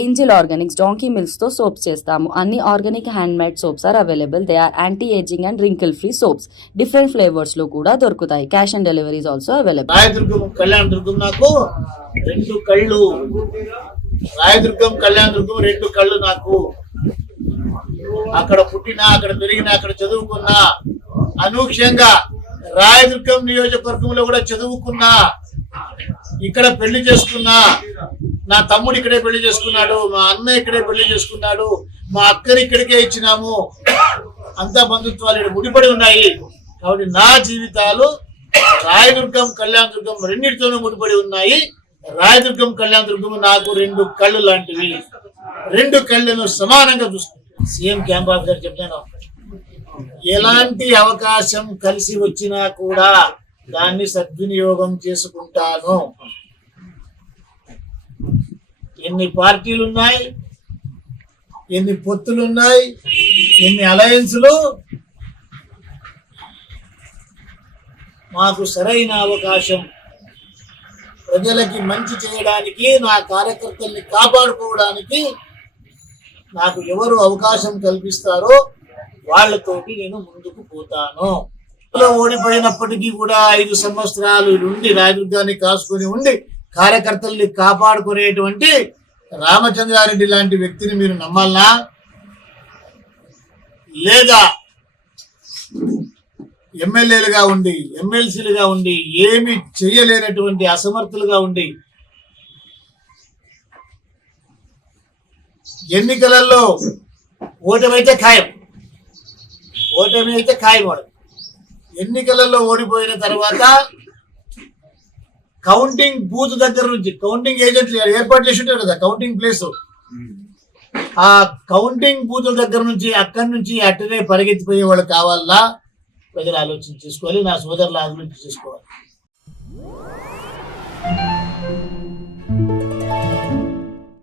Angel organics donkey milks తో soaps చేస్తాము. అన్ని organic hand made soaps are available. They are anti ageing and wrinkle free soaps. Different flavours లో కూడా దొరుకుతాయి. Cash on delivery is also available. Rayadurgam Kalyanadurgam నాకు 2 కళ్ళు. రాయదుర్గం కళ్యాణదుర్గం 2 కళ్ళు నాకు. అక్కడ పుట్టినా, అక్కడ పెరిగినా, అక్కడ చదువుకున్నా, అనూఖ్యంగా రాయదుర్గం నియోజకవర్గంలో కూడా చదువుకున్నా, ఇక్కడ పెళ్లి చేసుకున్నా. నా తమ్ముడు ఇక్కడే పెళ్లి చేసుకున్నాడు, మా అన్న ఇక్కడే పెళ్లి చేసుకున్నాడు, మా అక్కని ఇక్కడికే ఇచ్చినాము. అంతా బంధుత్వాలు ముడిపడి ఉన్నాయి. కాబట్టి నా జీవితాలు రాయదుర్గం కళ్యాణదుర్గం రెండింటితోనూ ముడిపడి ఉన్నాయి. రాయదుర్గం కళ్యాణదుర్గం నాకు 2 కళ్ళు లాంటివి. 2 కళ్ళను సమానంగా చూసుకుంటాను. సీఎం క్యాంప్ ఆఫీసర్ చెప్పాను, ఎలాంటి అవకాశం కలిసి వచ్చినా కూడా దాన్ని సద్వినియోగం చేసుకుంటాను. ఎన్ని పార్టీలున్నాయి, ఎన్ని పొత్తులున్నాయి, ఎన్ని అలయన్సులు, మాకు సరైన అవకాశం ప్రజలకి మంచి చేయడానికి, నా కార్యకర్తల్ని కాపాడుకోవడానికి నాకు ఎవరు అవకాశం కల్పిస్తారో వాళ్ళతోటి నేను ముందుకు పోతాను. ఓడిపోయినప్పటికీ కూడా 5 సంవత్సరాలు ఉండి రాయదుర్గాన్ని కాసుకొని ఉండి కార్యకర్తల్ని కాపాడుకునేటువంటి రామచంద్రారెడ్డి లాంటి వ్యక్తిని మీరు నమ్మాలనా? లేదా ఎమ్మెల్యేలుగా ఉండి, ఎమ్మెల్సీలుగా ఉండి ఏమి చేయలేనటువంటి అసమర్థులుగా ఉండి ఎన్నికలలో ఓటమి అయితే ఖాయం వాడు. ఎన్నికలలో ఓడిపోయిన తర్వాత కౌంటింగ్ బూత్ దగ్గర నుంచి, కౌంటింగ్ ఏజెంట్లు ఏర్పాటు చేసి ఉంటారు కదా కౌంటింగ్ ప్లేస్, ఆ కౌంటింగ్ బూత్ దగ్గర నుంచి, అక్కడి నుంచి అట్టనే పరిగెత్తిపోయే వాళ్ళు కావాలా? ప్రజలు ఆలోచన చేసుకోవాలి, నా సోదరులు ఆలోచన చేసుకోవాలి.